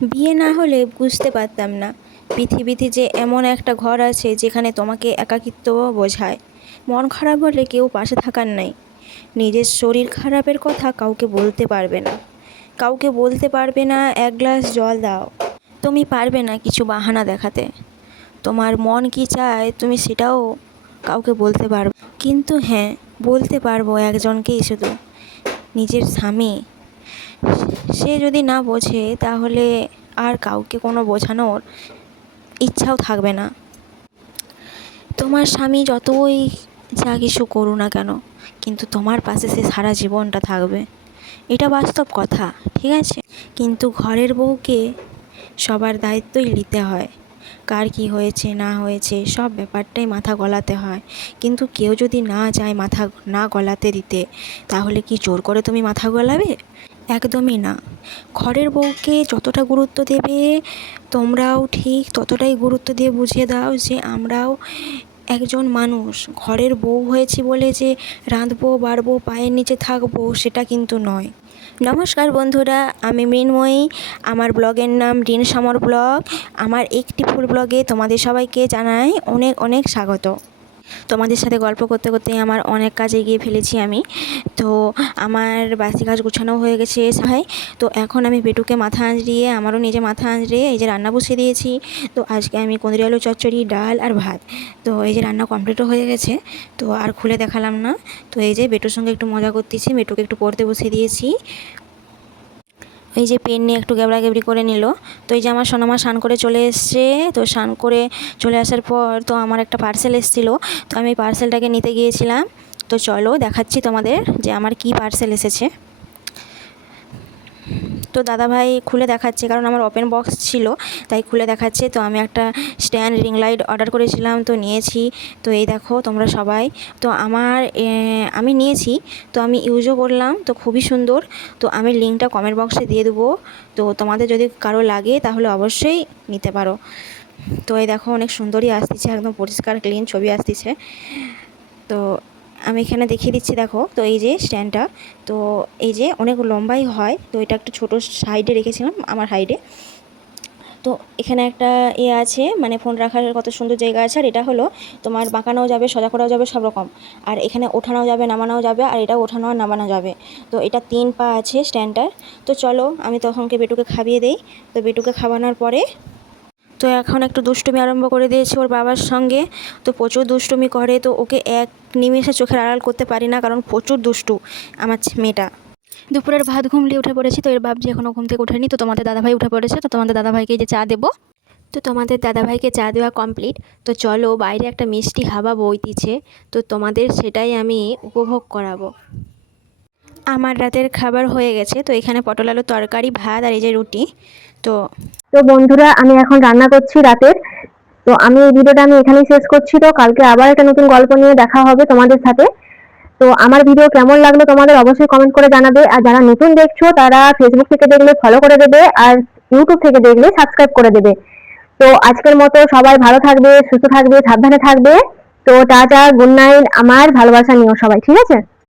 বিয়ে না হলে বুঝতে পারতাম না পৃথিবীতে যে এমন একটা ঘর আছে যেখানে তোমাকে একাকিত্ব বোঝায়। মন খারাপ হলে কেউ পাশে থাকার নাই। নিজের শরীর খারাপের কথা কাউকে বলতে পারবে না, কাউকে বলতে পারবে না এক গ্লাস জল দাও। তুমি পারবে না কিছু বাহানা দেখাতে। তোমার মন কি চায় তুমি সেটাও কাউকে বলতে পারবে, কিন্তু হ্যাঁ, বলতে পারবো একজনকেই শুধু, নিজের স্বামী। সে যদি না বোঝে তাহলে আর কাউকে কোনো বোঝানোর ইচ্ছাও থাকবে না। তোমার স্বামী যতই যা কিছু করুক না কেন, কিন্তু তোমার পাশে সে সারা জীবনটা থাকবে, এটা বাস্তব কথা, ঠিক আছে? কিন্তু ঘরের বউকে সবার দায়িত্বই নিতে হয়। কার কী হয়েছে না হয়েছে সব ব্যাপারটাই মাথা গলাতে হয়। কিন্তু কেউ যদি না চায় মাথা না গলাতে দিতে, তাহলে কি জোর করে তুমি মাথা গলাবে? একদমই না। ঘরের বউকে যতটা গুরুত্ব দেবে তোমরাও ঠিক ততটাই গুরুত্ব দিয়ে বুঝিয়ে দাও যে আমরাও একজন মানুষ। ঘরের বউ হয়েছি বলে যে রাঁধবো বাড়বো পায়ের নিচে থাকবো সেটা কিন্তু নয়। নমস্কার বন্ধুরা, আমি মৃন্ময়ী। আমার ব্লগের নাম রিন সমর ব্লগ। আমার একটি ফুল ব্লগে তোমাদের সবাইকে জানাই অনেক অনেক স্বাগত। তোমাদের সাথে গল্প করতে করতে আমার অনেক কাজ এগিয়ে ফেলেছি আমি। তো আমার বাসি কাজ গুছানো হয়ে গেছে ভাই। তো এখন আমি বেটুকে মাথা আঁচড়িয়ে আমারও নিজে মাথা আঁচড়িয়ে এই যে রান্না বসিয়ে দিয়েছি। তো আজকে আমি কুঁদরি আলু চচ্চড়ি, ডাল আর ভাত। তো এই যে রান্না কমপ্লিটও হয়ে গেছে, তো আর খুলে দেখালাম না। তো এই যে বেটুর সঙ্গে একটু মজা করতেছি, বেটুকে একটু পড়তে বসিয়ে দিয়েছি। এই যে পেন নিয়ে একটু গেবড়াগেবড়ি করে নিল। তো এই যে আমার সোনামা স্নান করে চলে এসছে। তো স্নান করে চলে আসার পর তো আমার একটা পার্সেল এসেছিলো, তো আমি পার্সেলটাকে নিতে গিয়েছিলাম। তো চলো দেখাচ্ছি তোমাদের যে আমার কি পার্সেল এসেছে। তো দাদাভাই খুলে দেখাচ্ছে, কারণ আমার ওপেন বক্স ছিল তাই খুলে দেখাচ্ছে। তো আমি একটা স্ট্যান্ড রিং লাইট অর্ডার করেছিলাম, তো নিয়েছি। তো এই দেখো তোমরা সবাই, তো আমি নিয়েছি, তো আমি ইউজও করলাম, তো খুবই সুন্দর। তো আমি লিঙ্কটা কমেন্ট বক্সে দিয়ে দেবো। তো তোমাদের যদি কারো লাগে তাহলে অবশ্যই নিতে পারো। তো এই দেখো অনেক সুন্দরই আসতেছে, একদম পরিষ্কার ক্লিন ছবি আসতেছে। তো আমি এখানে দেখিয়ে দিচ্ছি, দেখো। তো এই যে স্ট্যান্ডটা, তো এই যে অনেক লম্বাই হয়। তো এটা একটু ছোটো সাইডে রেখেছিলাম আমার হাইডে। তো এখানে একটা আছে, মানে ফোন রাখার কত সুন্দর জায়গা আছে। আর এটা হলো তোমার বাঁকানোও যাবে, সোজা করাও যাবে, সব রকম। আর এখানে ওঠানোও যাবে, নামানোও যাবে, আর এটা ওঠানো আর নামানো যাবে। তো এটা 3 পা আছে স্ট্যান্ডটার। তো চলো আমি তখনকে বেটুকে খাইয়ে দেই। তো বেটুকে খাওয়ানোর পরে তো এখন একটু দুষ্টুমি আরম্ভ করে দিয়েছে ওর বাবার সঙ্গে। তো প্রচুর দুষ্টুমি করে, তো ওকে এক নিমেষে চোখের আড়াল করতে পারি না, কারণ প্রচুর দুষ্টু আমার মেয়েটা। দুপুরের ভাত ঘুমলিয়ে উঠে পড়েছি। তো এর বাপ যে এখনও ঘুম থেকে ওঠেনি। তো তোমাদের দাদাভাই উঠে পড়েছে। তো তোমাদের দাদাভাইকে যে চা দেবো। তো তোমাদের দাদাভাইকে চা দেওয়া কমপ্লিট। তো চলো বাইরে একটা মিষ্টি হাওয়া বইতেছে, তো তোমাদের সেটাই আমি উপভোগ করাবো। আমার রাতের খাবার হয়ে গেছে। তো এখানে পটল আলুর তরকারি, ভাত আর এই যে রুটি। তো তো বন্ধুরা, আমি এখন রান্না করছি রাতের। তো আমি এই ভিডিওটা এখানেই শেষ করছি। তো কালকে আবার একটা নতুন গল্প নিয়ে দেখা হবে তোমাদের সাথে। তো আমার ভিডিও কেমন লাগলো তোমাদের অবশ্যই কমেন্ট করে জানাবে। আর যারা নতুন দেখছো তারা ফেসবুক থেকে দেখলে ফলো করে দেবে, আর ইউটিউব থেকে দেখলে সাবস্ক্রাইব করে দেবে। তো আজকের মতো সবাই ভালো থাকবে, সুস্থ থাকবে, সাবধানে থাকবে। তো টাটা, গুড নাইট। আমার ভালোবাসা নিও সবাই, ঠিক আছে?